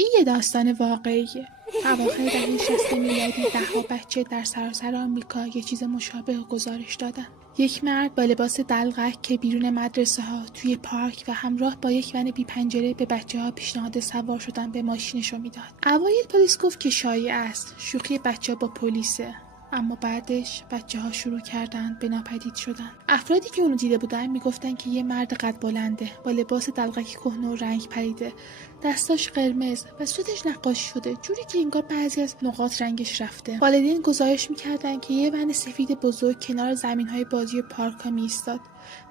این یه داستان واقعیه. اواخر دهه 60 میلادی ده‌ها بچه در سراسر آمریکا یه چیز مشابه گزارش دادن. یک مرد با لباس دلغک که بیرون مدرسه ها توی پارک و همراه با یک ون بی پنجره به بچه ها پیشنهاد سوار شدن به ماشینشو میداد. اوایل پلیس گفت که شایعه است، شوخی بچه با پلیسه. اما بعدش بچه‌ها شروع کردن به ناپدید شدن. افرادی که اونو دیده بودن میگفتن که یه مرد قد بلنده با لباس دلغک کهنه و رنگ پریده، دستاش قرمز و صورتش نقاشی شده، جوری که انگار بعضی از نقاط رنگش رفته. والدین گزارش میکردن که یه ون سفید بزرگ کنار زمین‌های بازی پارک‌ها میایستاد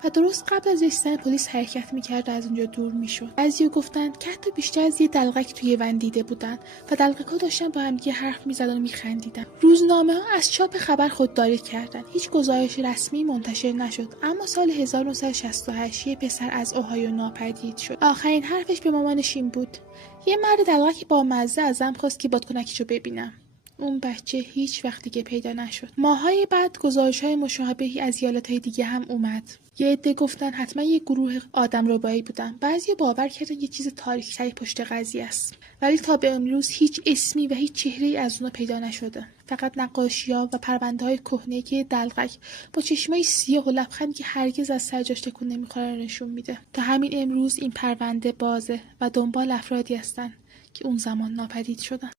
و درست قبل از رسیدن پلیس حرکت میکرد و از اونجا دور میشد. بعضیا گفتن که حتی بیشتر از یه دلغک توی ون دیده بودن و دلغک‌ها داشتن با هم دیگه حرف میزدن و میخندیدن. روزنامه‌ها از چاپ خبر خودداری کردن. هیچ گزارش رسمی منتشر نشد، اما سال 1968 یه پسر از اوهایو ناپدید شد. آخرین حرفش به مامانش این بود: یه مرد دلغک با مزه ازم خواست که بادکنکشو ببینم. اون بچه هیچ وقت دیگه پیدا نشد. ماهای بعد گزارش‌های مشابهی از ایالت‌های دیگه هم اومد. یه عده گفتن حتما یه گروه آدمربایی بودن. بعضی باور کردن یه چیز تاریک‌تری پشت قضیه است. ولی تا به امروز هیچ اسمی و هیچ چهره‌ای از اونها پیدا نشده. فقط نقاشی‌ها و پرونده‌های کهنه که دلغک با چشمای سیاه و لبخندی که هرگز از سر جاش تکون نمی‌خوره نشون میده. تا همین امروز این پرونده بازه و دنبال افرادی هستن که اون زمان ناپدید شدن.